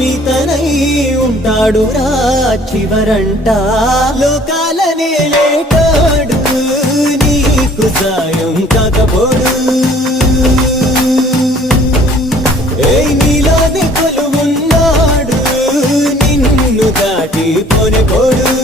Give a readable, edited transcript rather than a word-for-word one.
మీతనై ఉంటాడు రా చివరంట లోకాలనే లేటాడు నీకు సాయం కాకపోడు నీలోని కొలువున్నాడు నిన్ను దాటి పోనే పోడు